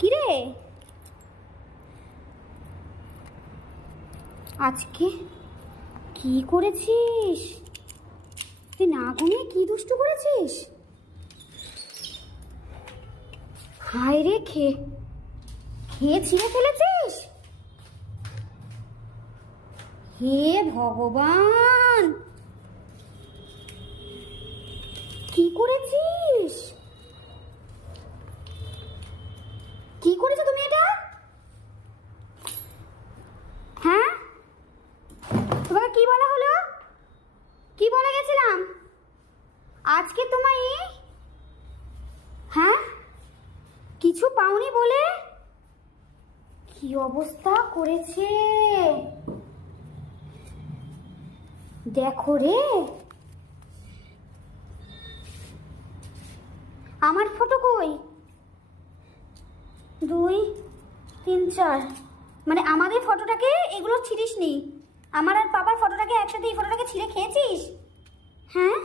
কি রে আজকে কি করেছিস? তুই না ঘুমিয়ে কি দুষ্টু করেছিস? হায় রে, খেয়ে ছিঁড়ে ফেলেছিস? হে ভগবান, কি করেছিস? কি করেছো তুমি এটা? হ্যাঁ, তোমাকে কি বলা হলো? কি বলে গেছিলাম আজকে তোমায়? হ্যাঁ, কিছু পাওনি বলে কি অবস্থা করেছে দেখো রে। আমার ফটো কই? 2 3 4, মানে আমাদের ফটোটাকে এগুলো ছিঁড়িসনি? আমার আর পাপার ফটোটাকে একসাথে এই ফটোটাকে ছিঁড়ে খেয়েছিস? হ্যাঁ,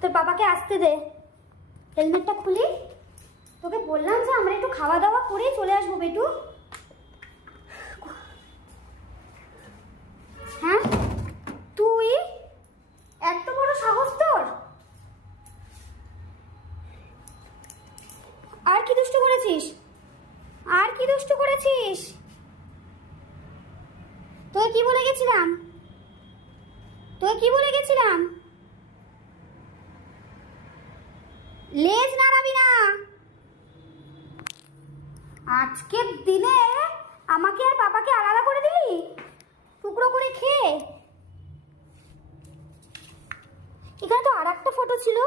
তোর পাপাকে আসতে দে, হেলমেটটা খুলি। তোকে বললাম যে আমরা একটু খাওয়া দাওয়া করে চলে আসবো বেটু। হ্যাঁ, তুই এত বড় সাহস তোর? আর কি দুষ্টু করেছিস? আর কি দুষ্টু করেছিস? তোকে কি বলে গেছিলাম? তোকে কি বলে গেছিলাম? লেজ নাড়াবি না। আজকের দিনে আমাকে আর পাপাকে আলাদা করে দিলি টুকরো করে খেয়ে। এখানে তো আর একটা ফটো ছিল,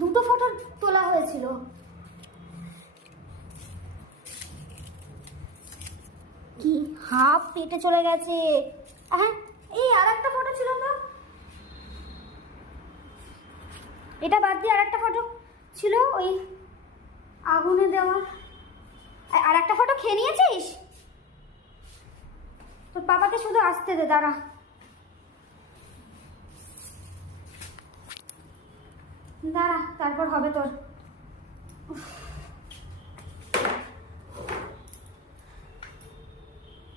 দুটো ফটো তোলা হয়েছিল। কি হাফ পেটে চলে গেছে। হ্যাঁ, এই আর একটা ফটো ছিল তো, এটা বাদ দিয়ে আর একটা ফটো ছিল, ওই আগুনে দেওয়া। আর একটা ফটো খেয়ে নিয়েছিস? তোর পাপাকে শুধু আসতে দে, দাঁড়া। দাঁড়া, তারপর হবে তোর।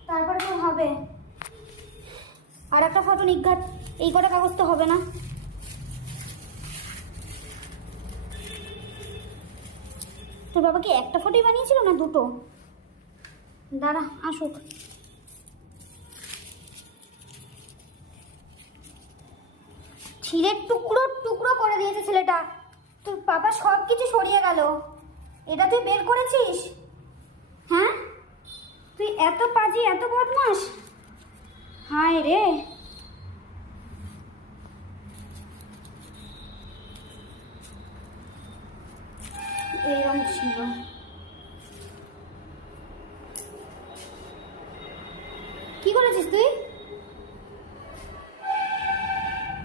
তারপরে তো হবে আর একটা ফটো নিঘাত। এই কটা কাগজ তো হবে না। তোর বাবা কি একটা ফটোই বানিয়েছিল না দুটো? দাঁড়া আসুক। ছিঁড়ে টুকরো টুকরো করে দিয়েছে ছেলেটা। তোর বাবা সব কিছু সরিয়ে গেল, এটা তুই বের করেছিস? হ্যাঁ, তুই এত পাজি, এত বদমাস। হায় রে, এরকম ছিল। কি করেছিস তুই?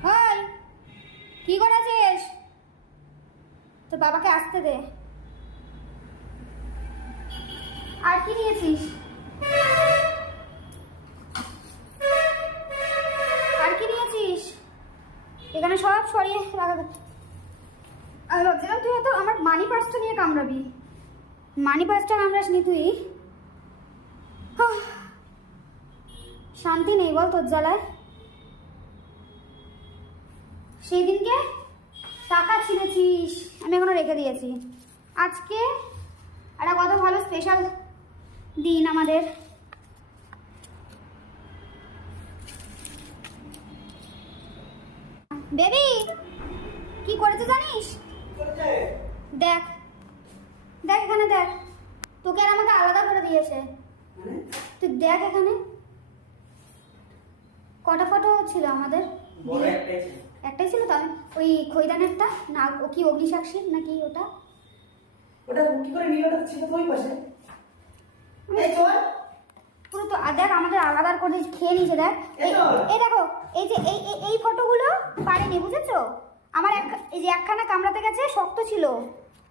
হাই, কি করেছিস? তোর বাবাকে আসতে দে। আর কি নিয়েছিস? আর কি নিয়েছিস? এখানে সব সরিয়ে রাখা। আমি ভাবছিলাম তুই হয়তো আমার মানি পার্সটা নিয়ে কামড়াবি। মানি পার্সটা কামড়াসনি তুই? শান্তি নেই বল তোর জ্বালায়? সেই দিনকে টাকা ছিঁড়েছিস, আমি এখনো রেখে দিয়েছি। আজকে একটা কত ভালো স্পেশাল দিন আমাদের। বেবি কি করেছে জানিস? দেখ দেখ, এখানে দেখ, তোকে আর আমাকে আলাদা করে দিয়েছে। তুই দেখ এখানে কটা ফটো ছিল আমাদের। একটাই ছিল তো, ওই খৈদানেরটা না, ও কি অগ্নিসাক্ষীর নাকি ওটা? ওটা কি করে নিল? ওটা ছিল তো ওই পাশে। এই চল পুরো তো দেখ আমাদের আলাদা করে খেয়ে নিয়েছে। দেখ এই দেখো, এই যে এই এই ফটোগুলো পারেনি, বুঝেছো? আমার এই যে একখানা কামড়াতে গেছে, শক্ত ছিল,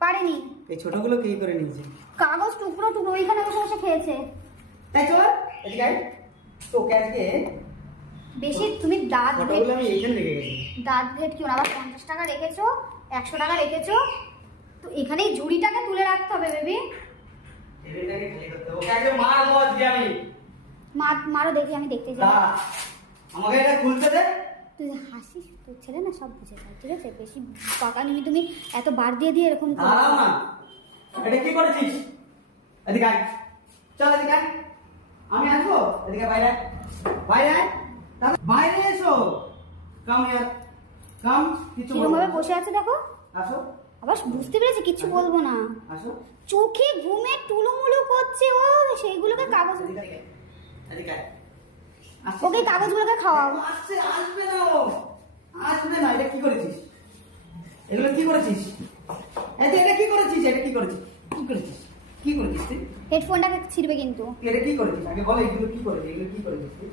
পারেনি। এই ছোটগুলো কি করে নিয়েছে? কাগজ টুকরো টুকরো ওইখানে বসে বসে খেয়েছে। এই চল এদিকে আয়। তোকে আজকে বেশি তুমি দাঁত ফটোগুলো আমি এখানে রেখে গেছি। দাঁত ভেটকিও না, আবার 50 টাকা রেখেছো, 100 টাকা রেখেছো, তো এখানেই ঝুড়িটাকে তুলে রাখতে হবে বেবি। টেবিলটাকে খালি করতে হবে। ওকে আগে মারবো আজকে আমি। মারো দেখি, আমি দেখতে চাই। দাঁড়া, আমাকে এটা খুলতে দে। তুই হাসিস, তোর ছেলে না সব বুঝে যায়, ঠিক আছে? বেশি পাকা নিবি তুমি, এত বার দিয়ে দিয়ে এরকম করো। দাঁড়াও না, এটা কি করেছিস? এদিকে আয়, চল এদিকে আয়। আমি আসবো, এদিকে বাইরে আয়। বাইরে আয়, বাইরে এসো। কাম ইয়ার, কাম। কিছু কিরকম বলবো ভাবে না। বসে আছে দেখো। আসো, আবার বুঝতে পেরেছি, কিচ্ছু বলবো না। আসো। চোখে ঘুমে টুলুমুলু করছে ও, সেইগুলোকে কাগজ, এদিকে আয়, এদিকে আয়। আসছিস? ওকে কাগজগুলোকে খাওয়াও। আসছে, আসবে না ও। আসবে না, এটা কি করেছিস? এগুলো কি করেছিস? এটা কি করেছিস? এটা কি করেছিস? কি করেছিস? কি করেছিস তুই? হেডফোনটাকে ছিড়বে কিন্তু। এটা কি করেছিস? আগে বল, এগুলো কি করেছিস? এগুলো কি করেছিস তুই?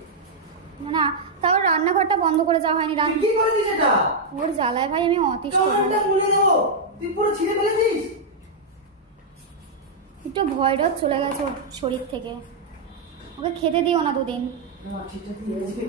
না, তারপর রান্নাঘরটা বন্ধ করে যাওয়া হয়নি। তুই কি করেছিস এটা? ওর জ্বালায় ভাই আমি অতিষ্ঠ। চলনটা মুলে দেবো। তুই পুরো ছিঁড়ে ফেলেছিস। একটু ভয় ডর চলে গেছে ওর শরীর থেকে। ওকে খেতে দিও না দুদিন। মাছিটা দিয়ে আজকে